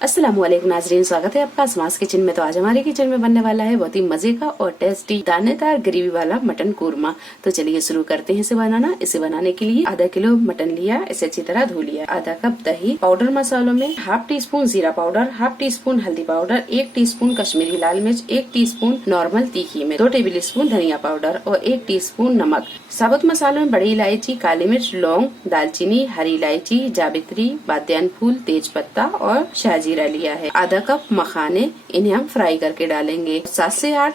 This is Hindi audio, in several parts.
अस्सलामुअलैकुम नाजरीन, स्वागत है आपका अशमा किचन में। तो आज हमारे किचन में बनने वाला है बहुत ही मजे का और टेस्टी दानेदार ग्रेवी वाला मटन कोरमा। तो चलिए शुरू करते हैं इसे बनाना। इसे बनाने के लिए आधा किलो मटन लिया, इसे अच्छी तरह धो लिया। आधा कप दही, पाउडर मसालों में हाफ टी स्पून जीरा पाउडर, हाफ टी स्पून हल्दी पाउडर, 1 टीस्पून कश्मीरी लाल मिर्च, 1 टीस्पून नॉर्मल तीखी मिर्च, 2 टेबल स्पून धनिया पाउडर और 1 टीस्पून नमक। साबुत मसालों में बड़ी इलायची, काली मिर्च, लौंग, दालचीनी, हरी इलायची, जावित्री, बादियान फूल, तेज पत्ता और शाहजीरा लिया है। आधा कप मखाने, इन्हें हम फ्राई करके डालेंगे। 7 से 8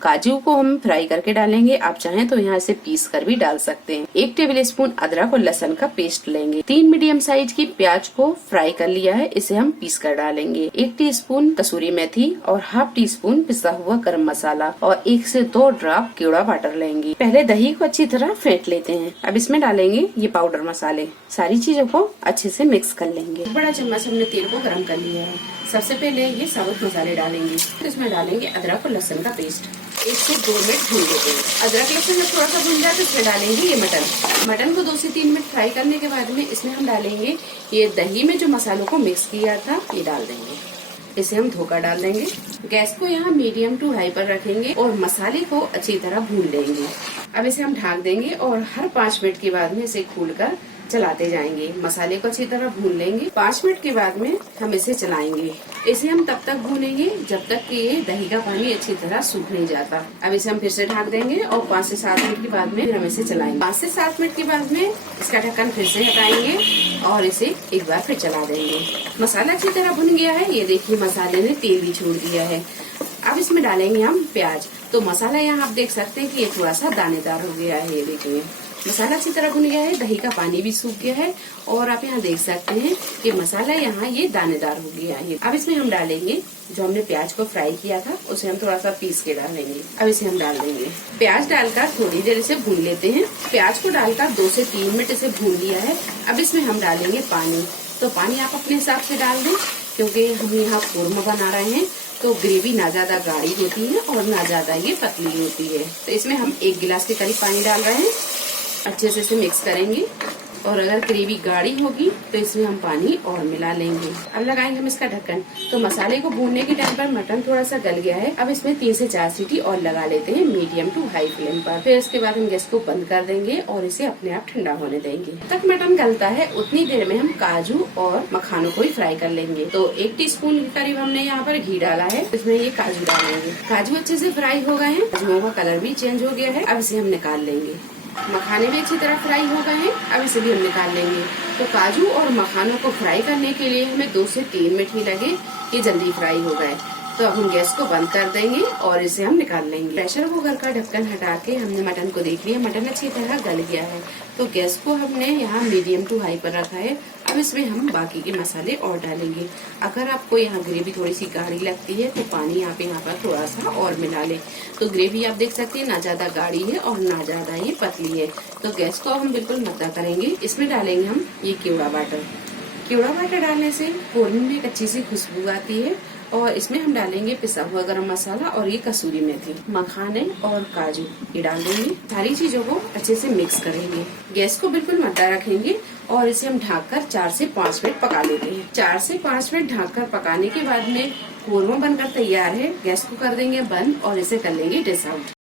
काजू को हम फ्राई करके डालेंगे। आप चाहें तो यहाँ से पीस कर भी डाल सकते हैं। 1 टेबल स्पून अदरक और लहसुन का पेस्ट लेंगे। 3 मीडियम साइज की प्याज को फ्राई कर लिया है, इसे हम पीस कर डालेंगे। 1 टीस्पून कसूरी मेथी और हाफ टी स्पून पिसा हुआ गरम मसाला और 1 से 2 ड्रॉप केवड़ा वाटर लेंगे। पहले दही को अच्छी तरह फेंट लेते हैं। अब इसमें डालेंगे ये पाउडर मसाले। सारी चीजों को अच्छे से मिक्स कर लेंगे। बड़ा चम्मच हमने तेल को गरम कर लिया है। सबसे पहले ये साबुत मसाले डालेंगे। इसमें डालेंगे अदरक और लहसुन का पेस्ट। 1 से 2 मिनट भून लेते हैं। अदरक लहसुन में थोड़ा सा भून जाए तो इसमें डालेंगे ये मटन को 2 से 3 मिनट फ्राई करने के बाद में इसमें हम डालेंगे ये दही में जो मसालों को मिक्स किया था, ये डाल देंगे। इसे हम धोकर डाल देंगे। गैस को यहाँ मीडियम टू हाई पर रखेंगे और मसाले को अच्छी तरह भून लेंगे। अब इसे हम ढक देंगे और हर 5 मिनट के बाद में इसे खोलकर चलाते जाएंगे। मसाले को अच्छी तरह भून लेंगे। 5 मिनट के बाद में हम इसे चलाएंगे। इसे हम तब तक भूनेंगे जब तक कि ये दही का पानी अच्छी तरह सूख नहीं जाता। अब इसे हम फिर से ढक देंगे और 5 से 7 मिनट के बाद में हम इसे चलाएंगे। 5 से 7 मिनट के बाद में इसका ढक्कन फिर से हटाएंगे और इसे एक बार फिर चला देंगे। मसाला अच्छी तरह भुन गया है। ये देखिए मसाले ने तेल भी छोड़ दिया है। अब इसमें डालेंगे हम प्याज। तो मसाला यहाँ आप देख सकते हैं कि ये थोड़ा सा दानेदार हो गया है। ये देखिए मसाला अच्छी तरह भुन गया है, दही का पानी भी सूख गया है और आप यहाँ देख सकते हैं कि मसाला यहाँ ये दानेदार हो गया है। अब इसमें हम डालेंगे जो हमने प्याज को फ्राई किया था, उसे हम थोड़ा सा पीस के डालेंगे। अब इसे हम डाल देंगे। प्याज डालकर थोड़ी देर इसे भून लेते हैं। प्याज को डालकर 2 से 3 मिनट इसे भून लिया है। अब इसमें हम डालेंगे पानी। तो पानी आप अपने हिसाब से डाल दें, क्योंकि हम यहाँ कोरमा बना रहे हैं तो ग्रेवी ना ज्यादा गाढ़ी होती है और ना ज्यादा ये पतली होती है। तो इसमें हम 1 गिलास के करीब पानी डाल रहे हैं। अच्छे से इसे मिक्स करेंगे और अगर ग्रेवी गाढ़ी होगी तो इसमें हम पानी और मिला लेंगे। अब लगाएंगे हम इसका ढक्कन। तो मसाले को भूनने के टाइम पर मटन थोड़ा सा गल गया है। अब इसमें 3 से 4 सीटी और लगा लेते हैं मीडियम टू हाई फ्लेम पर। फिर इसके बाद हम गैस को बंद कर देंगे और इसे अपने आप ठंडा होने देंगे। जब तक मटन गलता है उतनी देर में हम काजू और मखानों को ही फ्राई कर लेंगे। तो 1 टीस्पून के करीब हमने यहाँ पर घी डाला है। इसमें ये काजू डालेंगे। काजू अच्छे से फ्राई हो गए हैं, काजुओं का कलर भी चेंज हो गया है। अब इसे हम निकाल लेंगे। मखाने भी अच्छी तरह फ्राई हो गए हैं। अब इसे भी हम निकाल लेंगे। तो काजू और मखानों को फ्राई करने के लिए हमें 2 से 3 मिनट ही लगे, ये जल्दी फ्राई हो गए। तो अब हम गैस को बंद कर देंगे और इसे हम निकाल लेंगे। प्रेशर कुकर का ढक्कन हटा के हमने मटन को देख लिया, मटन अच्छी तरह गल गया है। तो गैस को हमने यहाँ मीडियम टू हाई पर रखा है। अब इसमें हम बाकी के मसाले और डालेंगे। अगर आपको यहाँ ग्रेवी थोड़ी सी गाढ़ी लगती है तो पानी आप यहाँ पर थोड़ा सा और मिला ले। तो ग्रेवी आप देख सकते हैं ना ज्यादा गाढ़ी है और ना ज्यादा ये पतली है। तो गैस को हम बिल्कुल मद्दा करेंगे। इसमें डालेंगे हम ये केवड़ा वाटर। केवड़ा वाटर डालने से कोरमे में एक अच्छी सी खुशबू आती है। और इसमें हम डालेंगे पिसा हुआ गरम मसाला और ये कसूरी मेथी, मखाने और काजू ये डाल देंगे। सारी चीजों को अच्छे से मिक्स करेंगे। गैस को बिल्कुल मद्दा रखेंगे और इसे हम ढककर 4 से 5 मिनट पका लेते हैं। 4 से 5 मिनट ढककर पकाने के बाद में कोरमा बनकर तैयार है। गैस को कर देंगे बंद और इसे कर लेंगे डिश आउट।